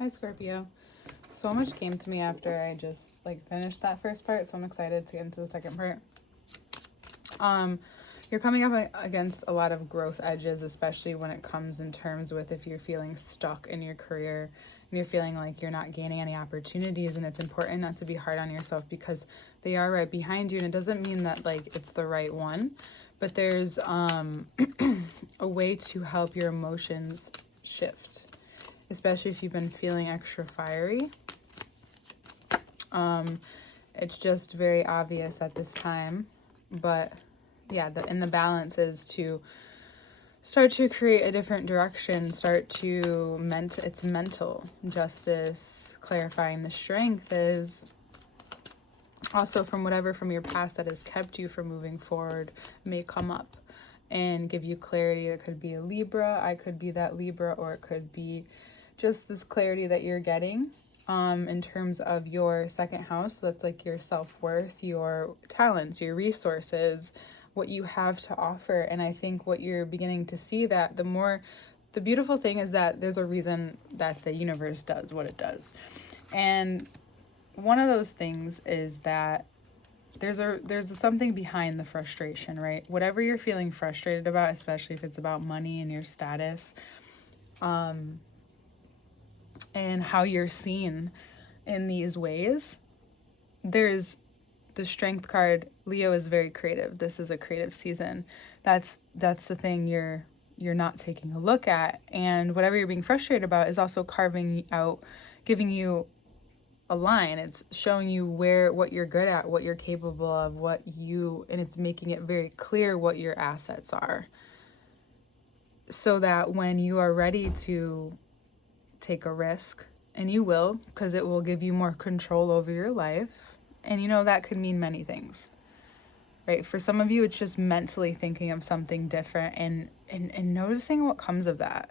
Hi, Scorpio. So much came to me after I just finished that first part, so I'm excited to get into the second part. Um, you're coming up against a lot of growth edges, especially when it comes in terms with if you're feeling stuck in your career and you're feeling like you're not gaining any opportunities. And it's important not to be hard on yourself because they are right behind you, and it doesn't mean that it's the right one, but there's a way to help your emotions shift, especially if you've been feeling extra fiery. It's just very obvious at this time, but yeah, the balance is to start to create a different direction, start to it's mental justice. Clarifying the strength is also from your past that has kept you from moving forward may come up and give you clarity. It could be a Libra, I could be that Libra, or it could be just this clarity that you're getting in terms of your second house. So that's like your self-worth, your talents, your resources, what you have to offer. And I think what you're beginning to see, that the beautiful thing is that there's a reason that the universe does what it does. And one of those things is that there's something behind the frustration, right? Whatever you're feeling frustrated about, especially if it's about money and your status, and how you're seen in these ways, there's the strength card. Leo is very creative. This is a creative season. That's the thing you're not taking a look at. And whatever you're being frustrated about is also carving out, giving you a line. It's showing you what you're good at, what you're capable of, and it's making it very clear what your assets are, so that when you are ready to take a risk, and you will, because it will give you more control over your life. And that could mean many things, right? For some of you, it's just mentally thinking of something different and noticing what comes of that.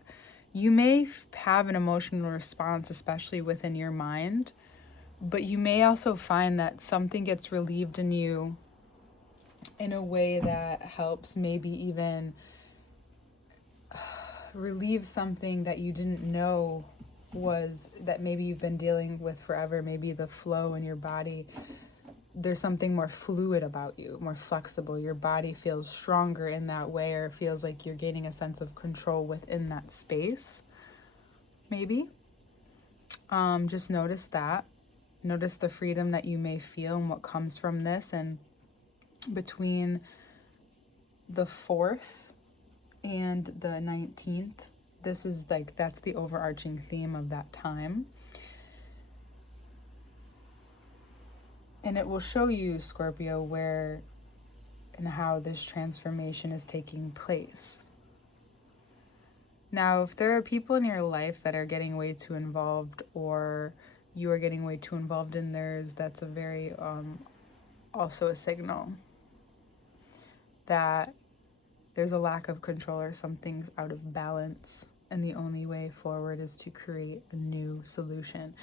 You may have an emotional response, especially within your mind, but you may also find that something gets relieved in you in a way that helps maybe even relieve something that you didn't know that maybe you've been dealing with forever. Maybe the flow in your body, there's something more fluid about you, more flexible. Your body feels stronger in that way, or it feels like you're gaining a sense of control within that space, maybe. Just notice that. Notice the freedom that you may feel and what comes from this. And between the 4th and the 19th, this is that's the overarching theme of that time. And it will show you, Scorpio, where and how this transformation is taking place. Now, if there are people in your life that are getting way too involved, or you are getting way too involved in theirs, that's a very also a signal that there's a lack of control, or something's out of balance, and the only way forward is to create a new solution.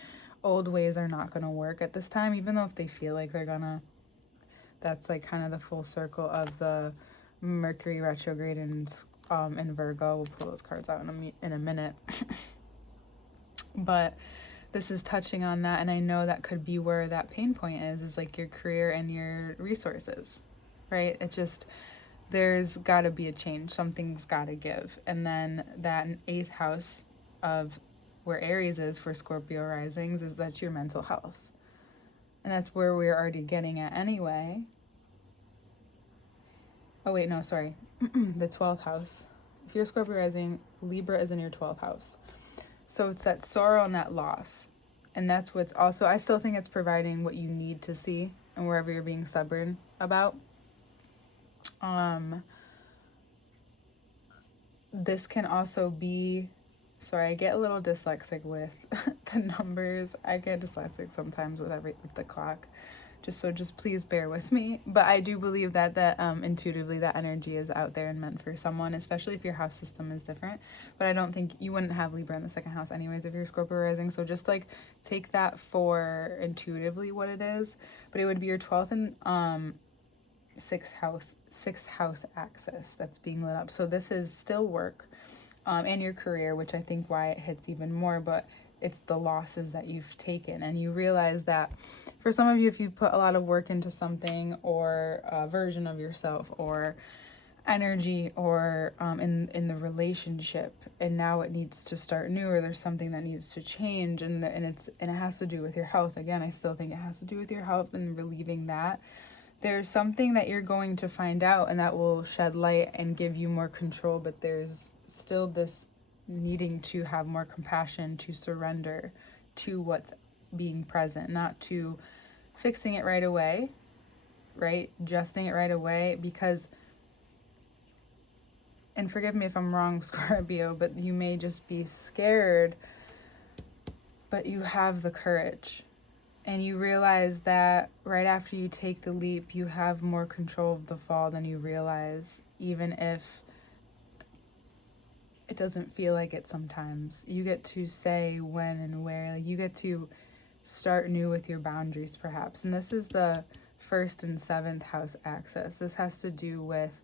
Old ways are not going to work at this time, even though if they feel like they're gonna. That's kind of the full circle of the Mercury retrograde in Virgo. We'll pull those cards out in a minute. But this is touching on that, and I know that could be where that pain point is your career and your resources, right? It just, there's got to be a change. Something's got to give. And then that 8th house of where Aries is for Scorpio risings is that's your mental health. And that's where we're already getting at anyway. Oh, wait, no, sorry. The 12th house. If you're Scorpio rising, Libra is in your 12th house. So it's that sorrow and that loss. And that's what's also, I still think it's providing what you need to see and wherever you're being stubborn about. This can also be, sorry, I get a little dyslexic with the numbers. I get dyslexic sometimes with the clock. Just please bear with me. But I do believe that intuitively that energy is out there and meant for someone, especially if your house system is different. But I don't think you wouldn't have Libra in the 2nd house anyways if you're Scorpio rising. So just take that for intuitively what it is. But it would be your 12th and 6th house axis that's being lit up. So this is still work. and your career, which I think why it hits even more, but it's the losses that you've taken. And you realize that for some of you, if you put a lot of work into something or a version of yourself or energy or in the relationship, and now it needs to start new, or there's something that needs to change, and it has to do with your health. Again, I still think it has to do with your health and relieving that. There's something that you're going to find out, and that will shed light and give you more control, but there's still this needing to have more compassion, to surrender to what's being present, not to fixing it right away, right? Adjusting it right away, because, and forgive me if I'm wrong, Scorpio, but you may just be scared, but you have the courage. And you realize that right after you take the leap, you have more control of the fall than you realize, even if it doesn't feel like it sometimes. You get to say when and where. Like, you get to start new with your boundaries, perhaps. And this is the 1st and 7th house axis. This has to do with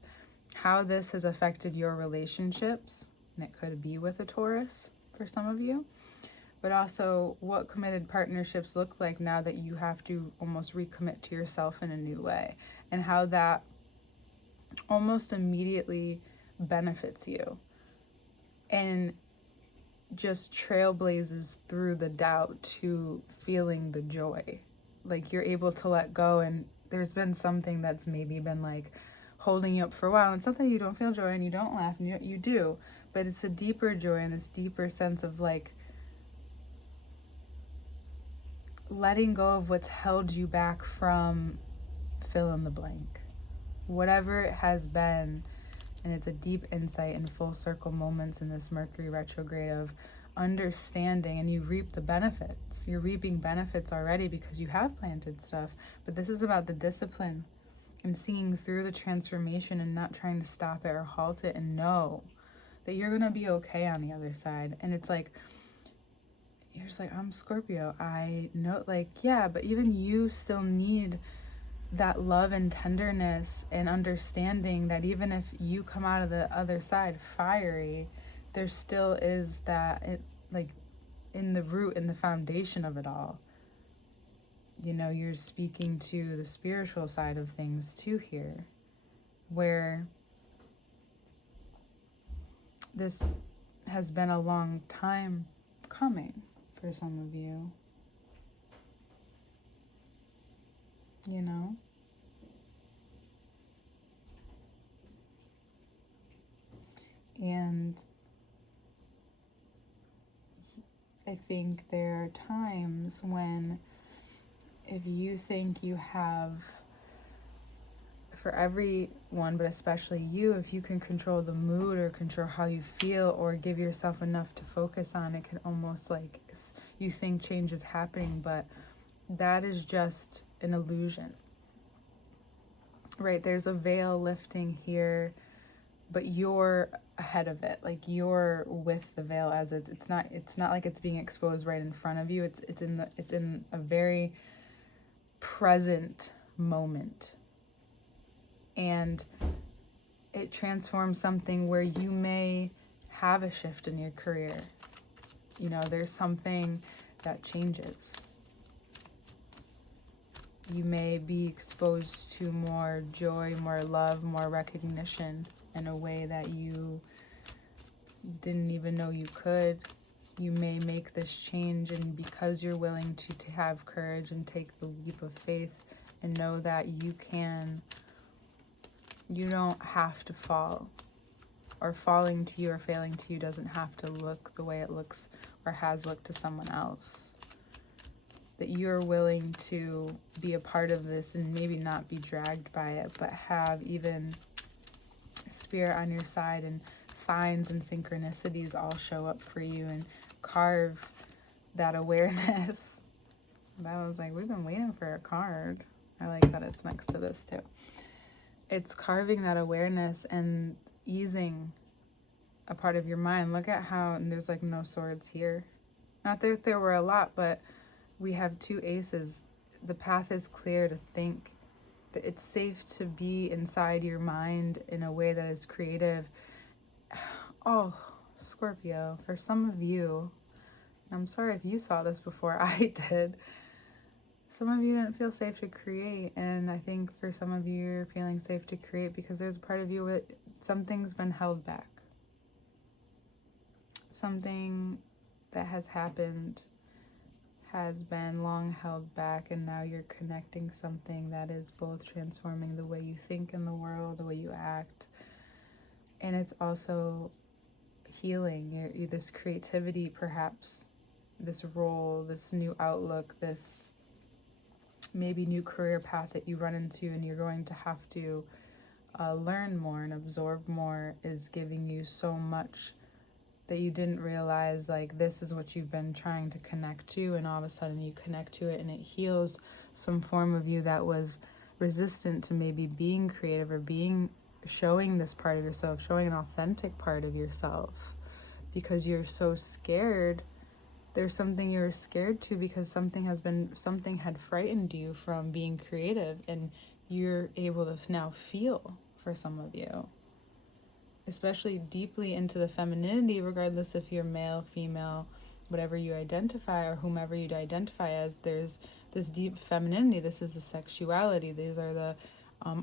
how this has affected your relationships, and it could be with a Taurus for some of you, but also what committed partnerships look like now that you have to almost recommit to yourself in a new way, and how that almost immediately benefits you and just trailblazes through the doubt to feeling the joy. Like, you're able to let go, and there's been something that's maybe been like holding you up for a while. And it's not that you don't feel joy and you don't laugh, and you do, but it's a deeper joy and this deeper sense of like letting go of what's held you back from fill in the blank. Whatever it has been, and it's a deep insight and full circle moments in this Mercury retrograde of understanding, and you reap the benefits. You're reaping benefits already because you have planted stuff, but this is about the discipline and seeing through the transformation and not trying to stop it or halt it, and know that you're gonna be okay on the other side. And it's like, you're just like, I'm Scorpio, I know, like, yeah, but even you still need that love and tenderness and understanding that even if you come out of the other side fiery, there still is that, like, in the root, in the foundation of it all. You know, you're speaking to the spiritual side of things too here, where this has been a long time coming for some of you, you know? And I think there are times when, if you think you have, for everyone, but especially you, if you can control the mood or control how you feel or give yourself enough to focus on, it can almost like you think change is happening, but that is just an illusion, right? There's a veil lifting here, but you're ahead of it. Like, you're with the veil as it's not like it's being exposed right in front of you. It's in a very present moment, and it transforms something where you may have a shift in your career. You know, there's something that changes. You may be exposed to more joy, more love, more recognition in a way that you didn't even know you could. You may make this change, and because you're willing to have courage and take the leap of faith and know that you don't have to fall, or falling to you or failing to you doesn't have to look the way it looks or has looked to someone else. That you're willing to be a part of this and maybe not be dragged by it, but have even spirit on your side, and signs and synchronicities all show up for you and carve that awareness. That was like, we've been waiting for a card. I like that it's next to this too. It's carving that awareness and easing a part of your mind. Look at how, and there's like no swords here. Not that there were a lot, but we have 2 aces. The path is clear to think. That it's safe to be inside your mind in a way that is creative. Oh, Scorpio, for some of you, I'm sorry if you saw this before I did, some of you didn't feel safe to create, and I think for some of you, you're feeling safe to create because there's a part of you where something's been held back. Something that has happened has been long held back, and now you're connecting something that is both transforming the way you think in the world, the way you act, and it's also healing this creativity, perhaps this role, this new outlook, this maybe new career path that you run into and you're going to have to learn more and absorb more, is giving you so much that you didn't realize, like, this is what you've been trying to connect to, and all of a sudden you connect to it and it heals some form of you that was resistant to maybe being creative or showing this part of yourself, showing an authentic part of yourself, because you're so scared. There's something you're scared to because something had frightened you from being creative, and you're able to now feel, for some of you, especially deeply into the femininity, regardless if you're male, female, whatever you identify, or whomever you identify as. There's this deep femininity. This is the sexuality. These are the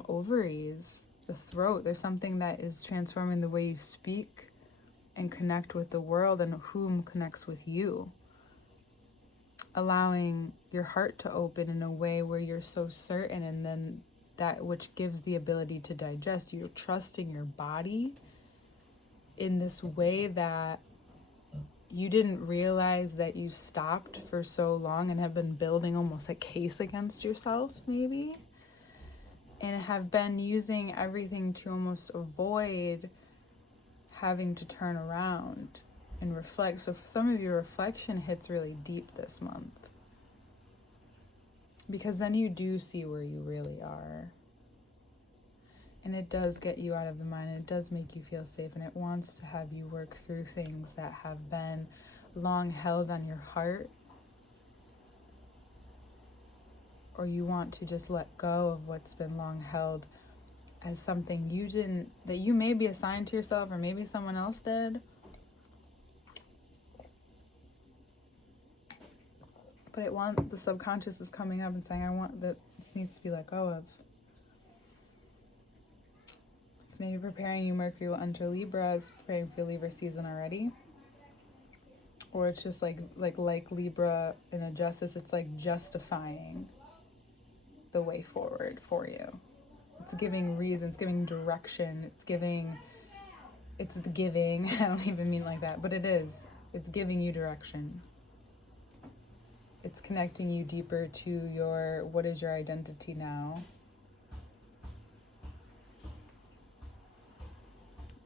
ovaries, the throat. There's something that is transforming the way you speak and connect with the world, and whom connects with you. Allowing your heart to open in a way where you're so certain, and then that which gives the ability to digest. You're trusting your body in this way that you didn't realize that you stopped for so long, and have been building almost a case against yourself, maybe, and have been using everything to almost avoid having to turn around and reflect. So for some of you, reflection hits really deep this month, because then you do see where you really are, and it does get you out of the mind, and it does make you feel safe, and it wants to have you work through things that have been long held on your heart, or you want to just let go of what's been long held as something that you maybe assigned to yourself, or maybe someone else did. But the subconscious is coming up and saying, I want that, this needs to be let go of. It's maybe preparing you. Mercury will enter Libra, is preparing for your Libra season already. Or it's just like Libra in a justice, it's like justifying the way forward for you. It's giving reason, it's giving direction, it's the giving, I don't even mean like that, but it is. It's giving you direction. It's connecting you deeper to what is your identity now,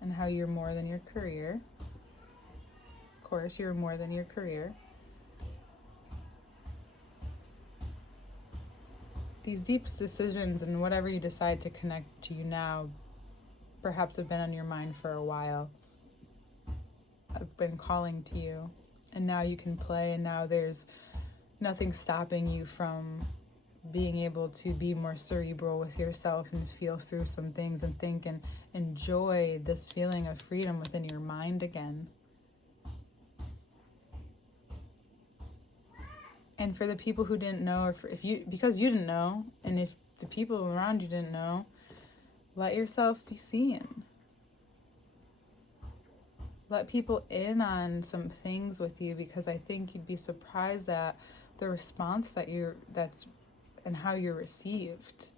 and how you're more than your career. Of course, you're more than your career. These deep decisions and whatever you decide to connect to you now perhaps have been on your mind for a while. I've been calling to you, and now you can play, and now there's nothing stopping you from being able to be more cerebral with yourself and feel through some things and think and enjoy this feeling of freedom within your mind again. And for the people who didn't know, or because you didn't know, and if the people around you didn't know, let yourself be seen. Let people in on some things with you, because I think you'd be surprised at the response and how you're received.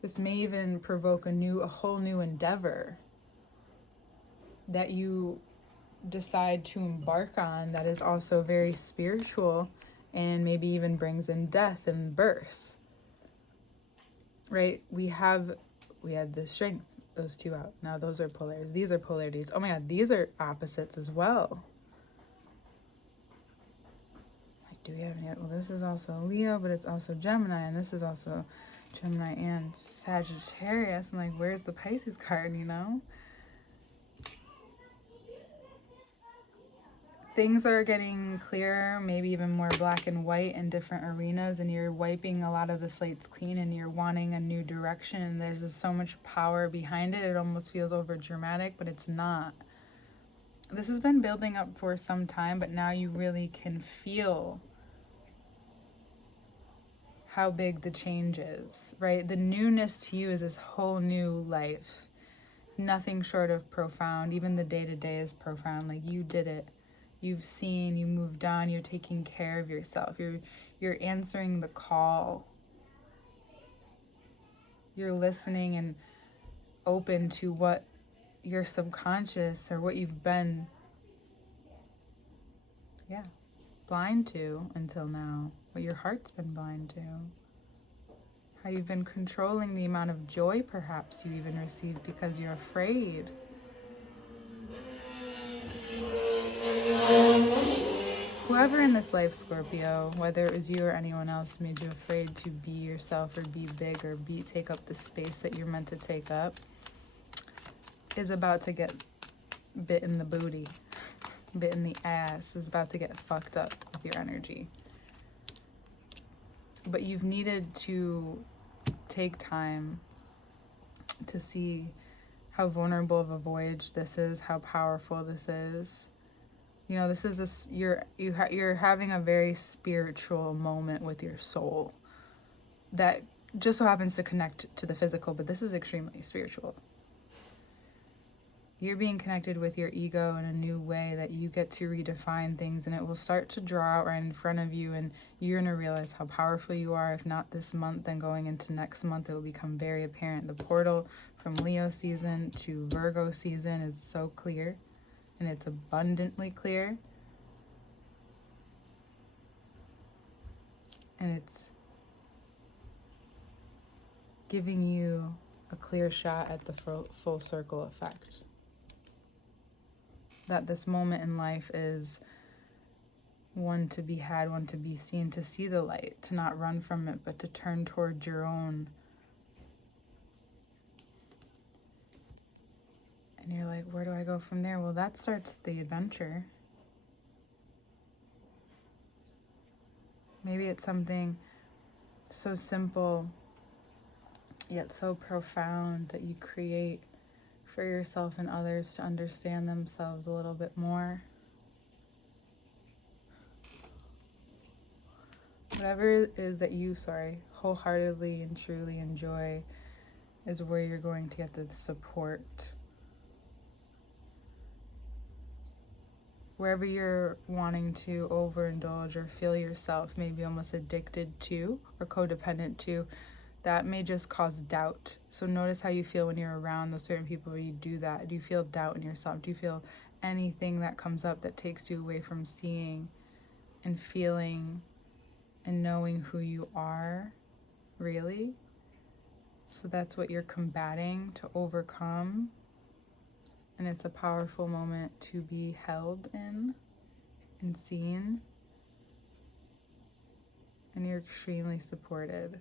This may even provoke a whole new endeavor that you decide to embark on, that is also very spiritual, and maybe even brings in death and birth. Right? We had the strength, those two out. Now those are polarities. These are polarities. Oh my God, these are opposites as well. Do we have any? Well, this is also Leo, but it's also Gemini, and this is also Gemini and Sagittarius. I'm like, where's the Pisces card, Things are getting clearer, maybe even more black and white in different arenas, and you're wiping a lot of the slates clean, and you're wanting a new direction, and there's just so much power behind it. It almost feels over dramatic, but it's not. This has been building up for some time, but now you really can feel how big the change is, right? The newness to you is this whole new life. Nothing short of profound. Even the day-to-day is profound. Like, you did it. You've seen, you moved on, you're taking care of yourself. You're answering the call. You're listening and open to what your subconscious or what you've been blind to until now, what your heart's been blind to, how you've been controlling the amount of joy perhaps you even receive because you're afraid. Whoever in this life, Scorpio, whether it was you or anyone else, made you afraid to be yourself or be big or take up the space that you're meant to take up, is about to get bit in the booty, bit in the ass, is about to get fucked up with your energy. But you've needed to take time to see how vulnerable of a voyage this is, how powerful this is. You know, this is this, you're having a very spiritual moment with your soul that just so happens to connect to the physical, but this is extremely spiritual. You're being connected with your ego in a new way that you get to redefine things, and it will start to draw out right in front of you, and you're going to realize how powerful you are. If not this month, then going into next month, it will become very apparent. The portal from Leo season to Virgo season is so clear, and it's abundantly clear. And it's giving you a clear shot at the full circle effect. That this moment in life is one to be had, one to be seen, to see the light, to not run from it, but to turn towards your own. And you're like, where do I go from there? Well, that starts the adventure. Maybe it's something so simple, yet so profound that you create for yourself and others to understand themselves a little bit more. Whatever it is that you, wholeheartedly and truly enjoy is where you're going to get the support. Wherever you're wanting to overindulge or feel yourself maybe almost addicted to or codependent to, that may just cause doubt. So notice how you feel when you're around those certain people where you do that. Do you feel doubt in yourself? Do you feel anything that comes up that takes you away from seeing and feeling and knowing who you are, really? So that's what you're combating to overcome. And it's a powerful moment to be held in and seen. And you're extremely supported.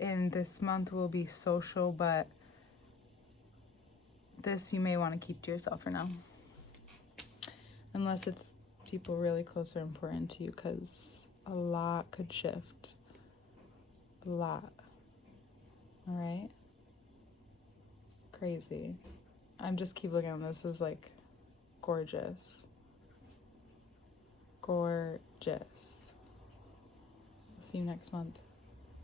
And this month will be social, but this you may want to keep to yourself for now. Unless it's people really close or important to you, because a lot could shift. A lot. All right? Crazy. I'm just keep looking at this. This is like gorgeous. Gorgeous. See you next month.